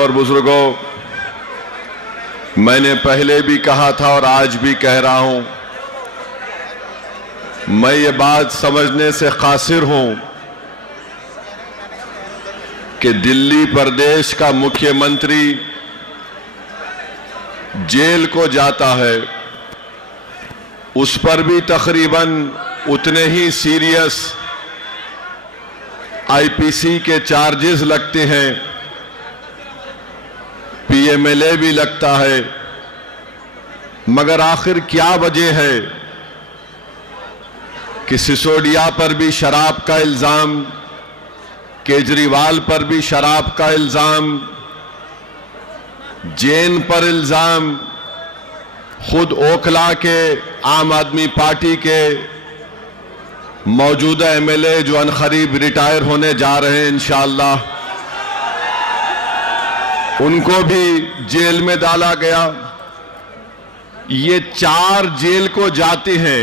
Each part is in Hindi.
और बुजुर्गों, मैंने पहले भी कहा था और आज भी कह रहा हूं, मैं ये बात समझने से कासिर हूं कि दिल्ली प्रदेश का मुख्यमंत्री जेल को जाता है, उस पर भी तकरीबन उतने ही सीरियस आईपीसी के चार्जेस लगते हैं, पीएमएलए भी लगता है। मगर आखिर क्या वजह है कि सिसोदिया पर भी शराब का इल्जाम, केजरीवाल पर भी शराब का इल्जाम, जैन पर इल्जाम, खुद ओखला के आम आदमी पार्टी के मौजूदा एमएलए जो अनकरीब रिटायर होने जा रहे हैं इंशाअल्लाह, उनको भी जेल में डाला गया। ये 4 जेल को जाते हैं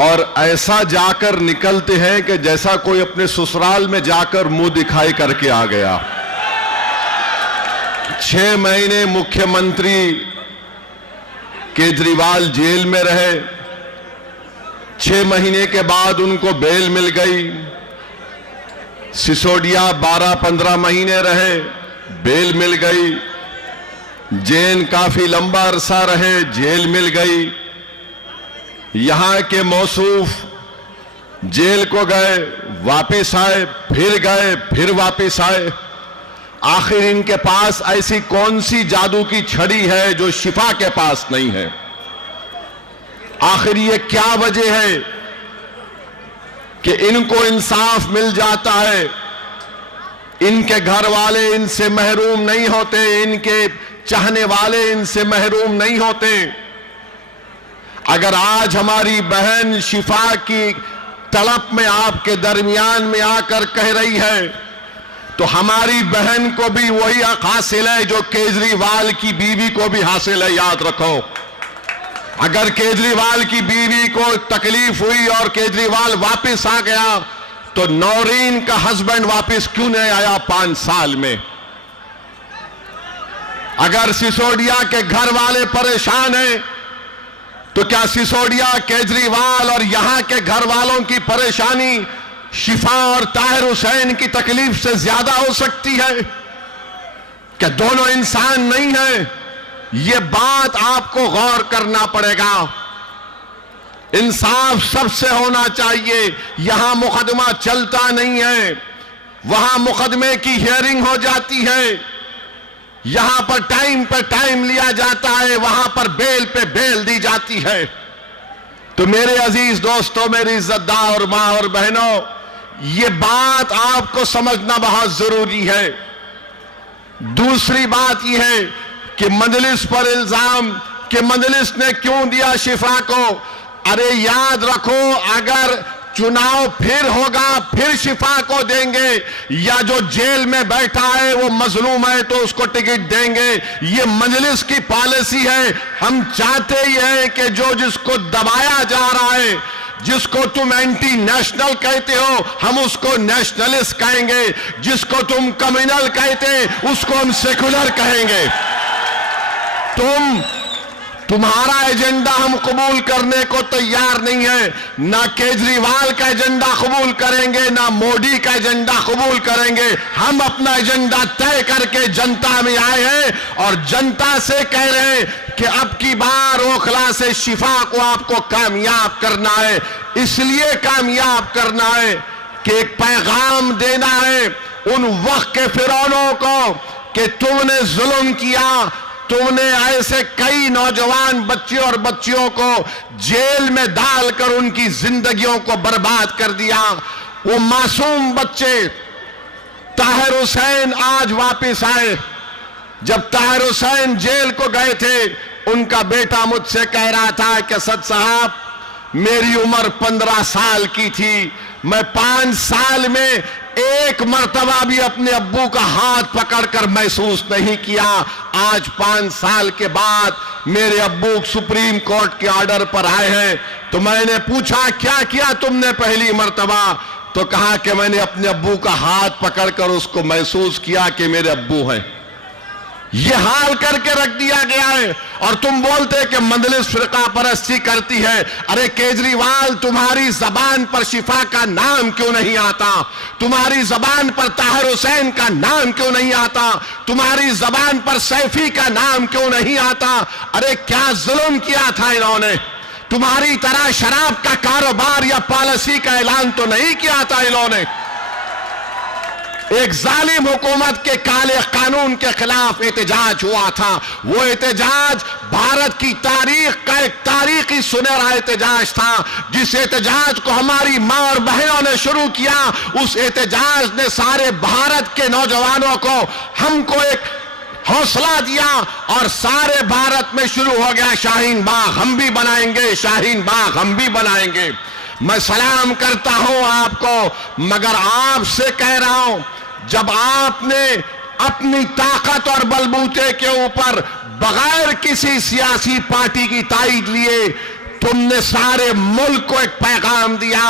और ऐसा जाकर निकलते हैं कि जैसा कोई अपने ससुराल में जाकर मुंह दिखाई करके आ गया। 6 महीने मुख्यमंत्री केजरीवाल जेल में रहे, 6 महीने के बाद उनको बेल मिल गई। सिसोदिया 12-15 महीने रहे, बेल मिल गई। जैन काफी लंबा अरसा रहे, जेल मिल गई। यहां के मौसूफ जेल को गए, वापस आए, फिर गए, फिर वापस आए। आखिर इनके पास ऐसी कौन सी जादू की छड़ी है जो शिफा के पास नहीं है? आखिर ये क्या वजह है कि इनको इंसाफ मिल जाता है, इनके घर वाले इनसे महरूम नहीं होते, इनके चाहने वाले इनसे महरूम नहीं होते? अगर आज हमारी बहन शिफा की तड़प में आपके दरमियान में आकर कह रही है, तो हमारी बहन को भी वही हक हासिल है जो केजरीवाल की बीवी को भी हासिल है। याद रखो, अगर केजरीवाल की बीवी को तकलीफ हुई और केजरीवाल वापस आ गया, तो नौरीन का हस्बैंड वापस क्यों नहीं आया 5 साल में? अगर सिसोदिया के घर वाले परेशान हैं, तो क्या सिसोदिया, केजरीवाल और यहां के घर वालों की परेशानी शिफा और ताहिर हुसैन की तकलीफ से ज्यादा हो सकती है? क्या दोनों इंसान नहीं है? यह बात आपको गौर करना पड़ेगा। इंसाफ सबसे होना चाहिए। यहां मुकदमा चलता नहीं है, वहां मुकदमे की हियरिंग हो जाती है। यहां पर टाइम लिया जाता है, वहां पर बेल पे बेल दी जाती है। तो मेरे अजीज दोस्तों, मेरी इज्जतदार मां और बहनों, ये बात आपको समझना बहुत जरूरी है। दूसरी बात यह है कि मजलिस पर इल्जाम कि मजलिस ने क्यों दिया शिफा को। अरे याद रखो, अगर चुनाव फिर होगा, फिर शिफा को देंगे, या जो जेल में बैठा है वो मजलूम है तो उसको टिकट देंगे। ये मजलिस की पॉलिसी है। हम चाहते ही हैं कि जो जिसको दबाया जा रहा है, जिसको तुम एंटी नेशनल कहते हो, हम उसको नेशनलिस्ट कहेंगे। जिसको तुम कम्युनल कहते उसको हम सेकुलर कहेंगे। तुम्हारा एजेंडा हम कबूल करने को तैयार नहीं है। ना केजरीवाल का एजेंडा कबूल करेंगे, ना मोदी का एजेंडा कबूल करेंगे। हम अपना एजेंडा तय करके जनता में आए हैं और जनता से कह रहे हैं कि अब की बार ओखला से शिफा को आपको कामयाब करना है। इसलिए कामयाब करना है कि एक पैगाम देना है उन वक्त के फिरौनों को कि तुमने जुल्म किया, तुमने ऐसे कई नौजवान बच्चे और बच्चियों को जेल में डालकर उनकी जिंदगियों को बर्बाद कर दिया। वो मासूम बच्चे ताहिर हुसैन आज वापस आए। जब ताहिर हुसैन जेल को गए थे, उनका बेटा मुझसे कह रहा था कि असद साहब, मेरी उम्र 15 साल की थी, मैं 5 साल में एक मर्तबा भी अपने अब्बू का हाथ पकड़कर महसूस नहीं किया। आज 5 साल के बाद मेरे अब्बू सुप्रीम कोर्ट के ऑर्डर पर आए हैं, तो मैंने पूछा क्या किया तुमने पहली मर्तबा? तो कहा कि मैंने अपने अब्बू का हाथ पकड़कर उसको महसूस किया कि मेरे अब्बू हैं। ये हाल करके रख दिया गया है। और तुम बोलते कि मजलिस फिरका परस्ती करती है। अरे केजरीवाल, तुम्हारी जबान पर शिफा का नाम क्यों नहीं आता? तुम्हारी जबान पर ताहिर हुसैन का नाम क्यों नहीं आता? तुम्हारी जबान पर सैफी का नाम क्यों नहीं आता? अरे क्या जुल्म किया था इन्होंने? तुम्हारी तरह शराब का कारोबार या पॉलिसी का ऐलान तो नहीं किया था इन्होंने। एक जालिम हुकूमत के काले कानून के खिलाफ एहतजाज हुआ था। वो एहतजाज भारत की तारीख का एक तारीखी सुनहरा एहतजाज था। जिस एहतजाज को हमारी मां और बहनों ने शुरू किया, उस एहतजाज ने सारे भारत के नौजवानों को, हमको एक हौसला दिया और सारे भारत में शुरू हो गया शाहीन बाग हम भी बनाएंगे, शाहीन बाग हम भी बनाएंगे। मैं सलाम करता हूं आपको, मगर आपसे कह रहा हूं, जब आपने अपनी ताकत और बलबूते के ऊपर बगैर किसी सियासी पार्टी की ताईद लिए तुमने सारे मुल्क को एक पैगाम दिया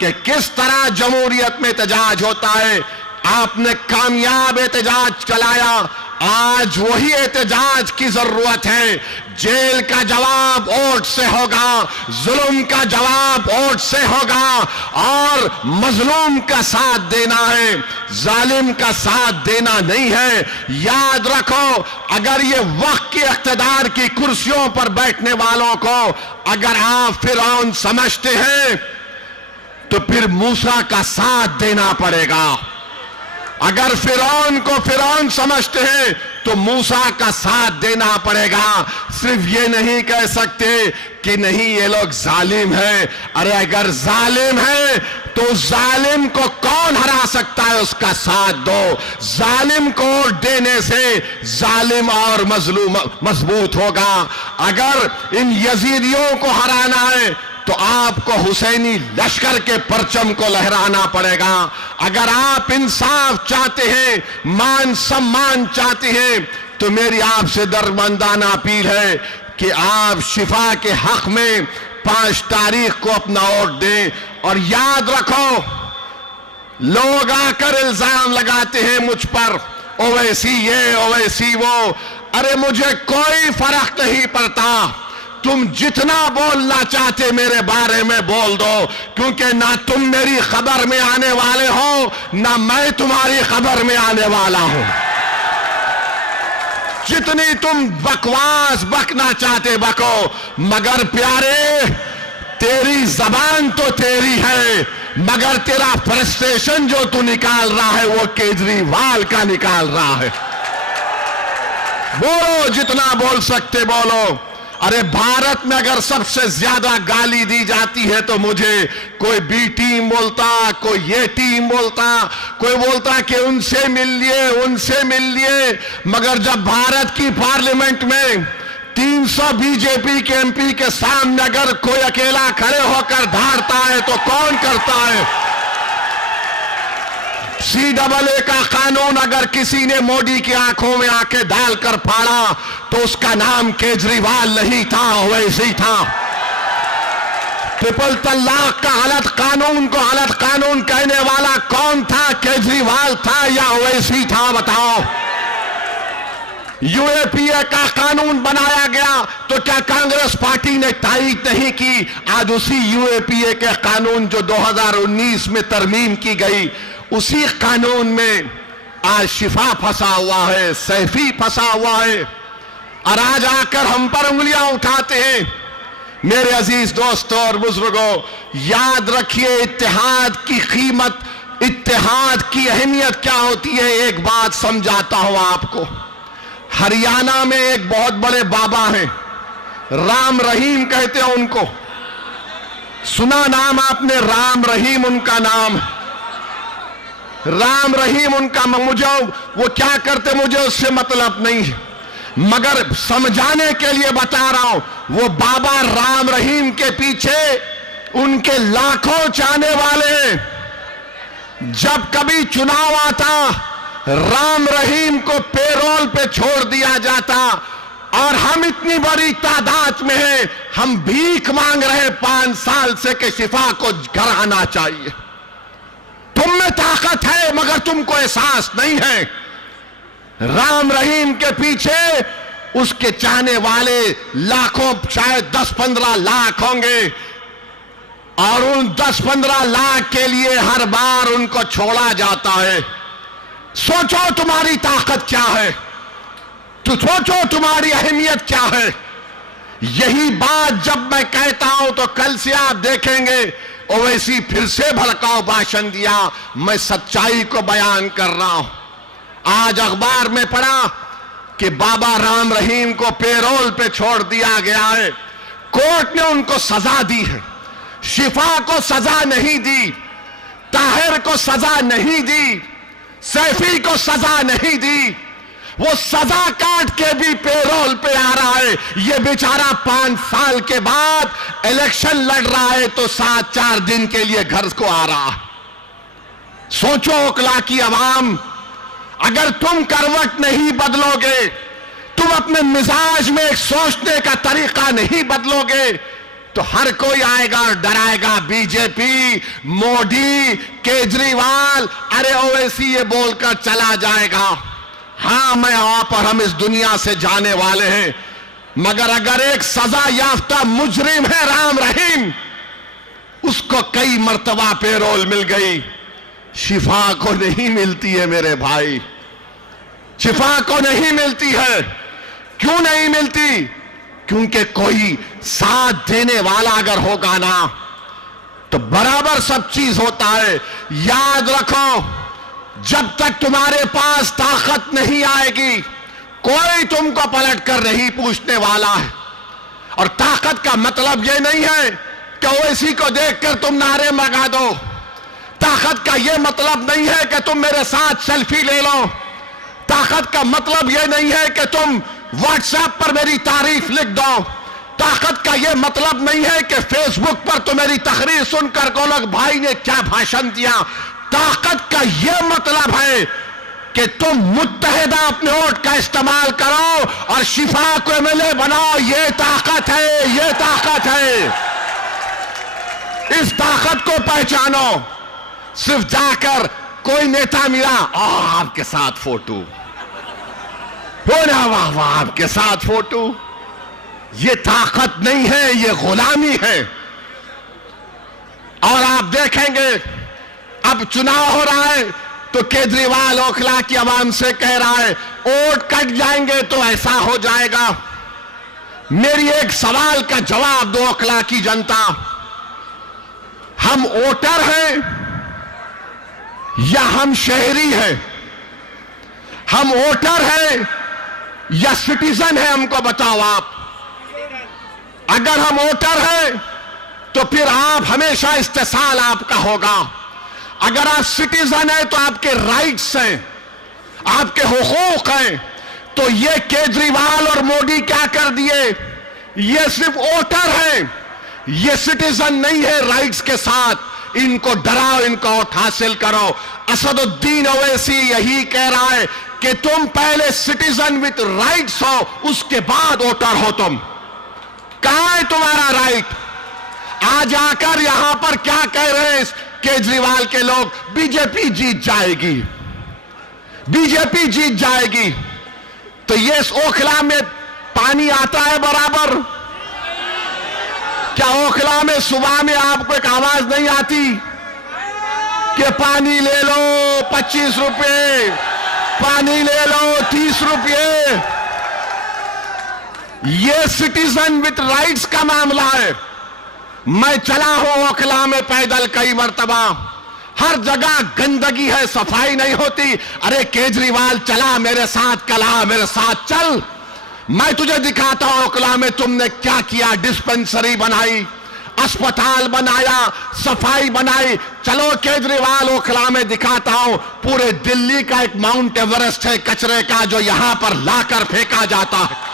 कि किस तरह जमहूरियत में एहतजाज होता है। आपने कामयाब एहतजाज चलाया। आज वही एहतजाज की जरूरत है। जेल का जवाब वोट से होगा, जुल्म का जवाब वोट से होगा, और मजलूम का साथ देना है, जालिम का साथ देना नहीं है। याद रखो, अगर ये वक्त की इख्तिदार की कुर्सियों पर बैठने वालों को अगर आप फिरौन समझते हैं तो फिर मूसा का साथ देना पड़ेगा। अगर फिरौन को फिरौन समझते हैं तो मूसा का साथ देना पड़ेगा। सिर्फ ये नहीं कह सकते कि नहीं ये लोग जालिम हैं। अरे अगर जालिम है तो जालिम को कौन हरा सकता है? उसका साथ दो। जालिम को वोट देने से जालिम और मजलूम मजबूत होगा। अगर इन यजीदियों को हराना है तो आपको हुसैनी लश्कर के परचम को लहराना पड़ेगा। अगर आप इंसाफ चाहते हैं, मान सम्मान चाहते हैं, तो मेरी आपसे दरबंदाना अपील है कि आप शिफा के हक में 5 तारीख को अपना वोट दें। और याद रखो, लोग आकर इल्जाम लगाते हैं मुझ पर, ओवैसी ये ओवैसी वो। अरे मुझे कोई फर्क नहीं पड़ता, तुम जितना बोलना चाहते मेरे बारे में बोल दो, क्योंकि ना तुम मेरी खबर में आने वाले हो, ना मैं तुम्हारी खबर में आने वाला हूं। जितनी तुम बकवास बकना चाहते बको, मगर प्यारे, तेरी जबान तो तेरी है, मगर तेरा फ्रस्ट्रेशन जो तू निकाल रहा है वो केजरीवाल का निकाल रहा है। बोलो, जितना बोल सकते बोलो। अरे भारत में अगर सबसे ज्यादा गाली दी जाती है तो मुझे कोई बी टीम बोलता, कोई ये टीम बोलता, कोई बोलता कि उनसे मिल लिए, उनसे मिल लिए। मगर जब भारत की पार्लियामेंट में 300 बीजेपी के एमपी के सामने अगर कोई अकेला खड़े होकर धारता है तो कौन करता है? CAA का कानून अगर किसी ने मोदी की आंखों में आंखें डालकर फाड़ा तो उसका नाम केजरीवाल नहीं था, वैसे ही था। ट्रिपल तलाक का गलत कानून को गलत कानून कहने वाला कौन था? केजरीवाल था या वैसी था? बताओ। UAPA का कानून बनाया गया तो क्या कांग्रेस पार्टी ने तारीफ नहीं की? आज उसी UAPA के कानून जो 2019 में तरमीम की गई, उसी कानून में आज शिफा फंसा हुआ है, सैफी फंसा हुआ है, और आज आकर हम पर उंगलियां उठाते हैं। मेरे अजीज दोस्तों और बुजुर्गों, याद रखिए इत्तेहाद की कीमत, इत्तेहाद की अहमियत क्या होती है। एक बात समझाता हूं आपको। हरियाणा में एक बहुत बड़े बाबा हैं, राम रहीम कहते हैं उनको। सुना नाम आपने? राम रहीम उनका नाम। राम रहीम उनका, मुझे वो क्या करते मुझे उससे मतलब नहीं है, मगर समझाने के लिए बता रहा हूं। वो बाबा राम रहीम के पीछे उनके लाखों चाहने वाले हैं। जब कभी चुनाव आता, राम रहीम को पेरोल पे छोड़ दिया जाता, और हम इतनी बड़ी तादाद में हैं, हम भीख मांग रहे 5 साल से कि शिफा को घर आना चाहिए। तुम में ताकत है मगर तुमको एहसास नहीं है। राम रहीम के पीछे उसके चाहने वाले लाखों, शायद 10-15 लाख होंगे, और उन 10-15 लाख के लिए हर बार उनको छोड़ा जाता है। सोचो तुम्हारी ताकत क्या है, तो सोचो तुम्हारी अहमियत क्या है। यही बात जब मैं कहता हूं तो कल से आप देखेंगे ओवैसी फिर से भड़काऊ भाषण दिया। मैं सच्चाई को बयान कर रहा हूं। आज अखबार में पढ़ा कि बाबा राम रहीम को पेरोल पे छोड़ दिया गया है। कोर्ट ने उनको सजा दी है, शिफा को सजा नहीं दी, ताहिर को सजा नहीं दी, सैफी को सजा नहीं दी। वो सजा काट के भी पेरोल पे आ रहा है। ये बेचारा 5 साल के बाद इलेक्शन लड़ रहा है तो 4 दिन के लिए घर को आ रहा है। सोचो ओखला की आवाम, अगर तुम करवट नहीं बदलोगे, तुम अपने मिजाज में एक सोचने का तरीका नहीं बदलोगे, तो हर कोई आएगा और डराएगा। बीजेपी, मोदी, केजरीवाल, अरे ओवैसी ये बोलकर चला जाएगा। हां, मैं आप और हम इस दुनिया से जाने वाले हैं, मगर अगर एक सजा याफ्ता मुजरिम है राम रहीम, उसको कई मर्तबा पेरोल मिल गई, शिफा को नहीं मिलती है मेरे भाई, शिफा को नहीं मिलती है। क्यों नहीं मिलती? क्योंकि कोई साथ देने वाला अगर होगा ना तो बराबर सब चीज होता है। याद रखो, जब तक तुम्हारे पास ताकत नहीं आएगी, कोई तुमको पलट कर नहीं पूछने वाला है। और ताकत का मतलब यह नहीं है कि ओवैसी को देखकर तुम नारे लगा दो। ताकत का यह मतलब नहीं है कि तुम मेरे साथ सेल्फी ले लो। ताकत का मतलब यह नहीं है कि तुम व्हाट्सएप पर मेरी तारीफ लिख दो। ताकत का यह मतलब नहीं है कि फेसबुक पर तो मेरी तकरीर सुनकर को लोग भाई ने क्या भाषण दिया। ताकत का यह मतलब है कि तुम मुत्तहिदा अपने वोट का इस्तेमाल करो और शिफा को एमएलए बनाओ। यह ताकत है, यह ताकत है। इस ताकत को पहचानो। सिर्फ जाकर कोई नेता मिला, आपके साथ फोटो हो ना, वाह वाह आपके साथ फोटो, ये ताकत नहीं है, ये गुलामी है। और आप देखेंगे अब चुनाव हो रहा है तो केजरीवाल ओखला की आवाम से कह रहा है वोट कट जाएंगे तो ऐसा हो जाएगा। मेरी एक सवाल का जवाब दो ओखला की जनता, हम वोटर हैं या हम शहरी हैं? हम वोटर हैं या सिटीजन है? हमको बताओ आप। अगर हम वोटर हैं तो फिर आप हमेशा इस्तेसाल आपका होगा। अगर आप सिटीजन हैं तो आपके राइट्स हैं, आपके हुकूक हैं। तो ये केजरीवाल और मोदी क्या कर दिए? ये सिर्फ वोटर हैं, ये सिटीजन नहीं है राइट्स के साथ। इनको डराओ, इनको वोट हासिल करो। असदुद्दीन ओवैसी यही कह रहा है कि तुम पहले सिटीजन विथ राइट्स हो, उसके बाद वोटर हो। तुम कहां है तुम्हारा राइट? आज आकर यहां पर क्या कह रहे हैं केजरीवाल के लोग? बीजेपी जीत जाएगी, बीजेपी जीत जाएगी। तो ये ओखला में पानी आता है बराबर? क्या ओखला में सुबह में आपको एक आवाज नहीं आती कि पानी ले लो 25 रुपए, पानी ले लो 30 रुपए? ये सिटीजन विथ राइट्स का मामला है। मैं चला हूं ओखला में पैदल कई मर्तबा, हर जगह गंदगी है, सफाई नहीं होती। अरे केजरीवाल चला मेरे साथ, कला मेरे साथ चल, मैं तुझे दिखाता हूं ओखला में तुमने क्या किया। डिस्पेंसरी बनाई, अस्पताल बनाया, सफाई बनाई। चलो केजरीवाल ओखला में दिखाता हूं। पूरे दिल्ली का एक माउंट एवरेस्ट है कचरे का जो यहां पर लाकर फेंका जाता है।